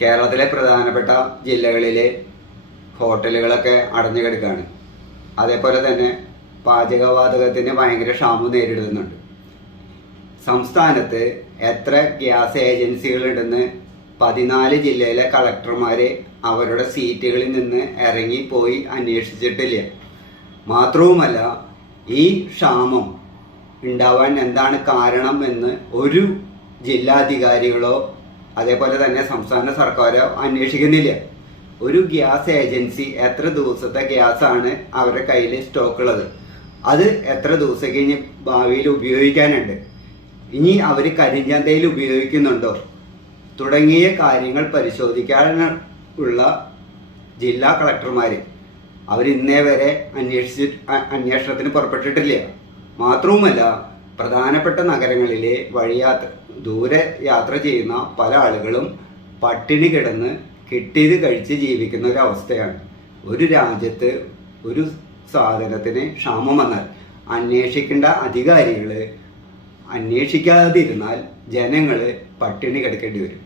കേരളത്തിലെ പ്രധാനപ്പെട്ട ജില്ലകളിലെ ഹോട്ടലുകളൊക്കെ അടഞ്ഞു കിടക്കുകയാണ്. അതേപോലെ തന്നെ പാചകവാതകത്തിന് ഭയങ്കര ക്ഷാമം നേരിടുന്നുണ്ട്. സംസ്ഥാനത്ത് എത്ര ഗ്യാസ് ഏജൻസികളുണ്ടെന്ന് 14 ജില്ലയിലെ കളക്ടർമാർ അവരുടെ സീറ്റുകളിൽ നിന്ന് ഇറങ്ങിപ്പോയി അന്വേഷിച്ചിട്ടില്ല. മാത്രവുമല്ല, ഈ ക്ഷാമം ഉണ്ടാവാൻ എന്താണ് കാരണം എന്ന് ഒരു ജില്ലാധികാരികളോ അതേപോലെ തന്നെ സംസ്ഥാന സർക്കാരോ അന്വേഷിക്കുന്നില്ല. ഒരു ഗ്യാസ് ഏജൻസി എത്ര ദിവസത്തെ ഗ്യാസാണ് അവരുടെ കയ്യിൽ സ്റ്റോക്ക് ഉള്ളത്, അത് എത്ര ദിവസം കഴിഞ്ഞ് ഭാവിയിൽ ഉപയോഗിക്കാനുണ്ട്, ഇനി അവർ കരിഞ്ചന്തയിൽ ഉപയോഗിക്കുന്നുണ്ടോ തുടങ്ങിയ കാര്യങ്ങൾ പരിശോധിക്കാനുള്ള ജില്ലാ കളക്ടർമാർ അവർ ഇന്നേ വരെ അന്വേഷണത്തിന് പുറപ്പെട്ടിട്ടില്ല. മാത്രവുമല്ല, പ്രധാനപ്പെട്ട നഗരങ്ങളിലെ ദൂരെ യാത്ര ചെയ്യുന്ന പല ആളുകളും പട്ടിണി കിടന്ന് കിട്ടിയത് കഴിച്ച് ജീവിക്കുന്ന ഒരു അവസ്ഥയാണ്. ഒരു രാജ്യത്ത് ഒരു സാധനത്തിന് ക്ഷാമം വന്നാൽ അന്വേഷിക്കേണ്ട അധികാരികൾ അന്വേഷിക്കാതിരുന്നാൽ ജനങ്ങൾ പട്ടിണി കിടക്കേണ്ടി വരും.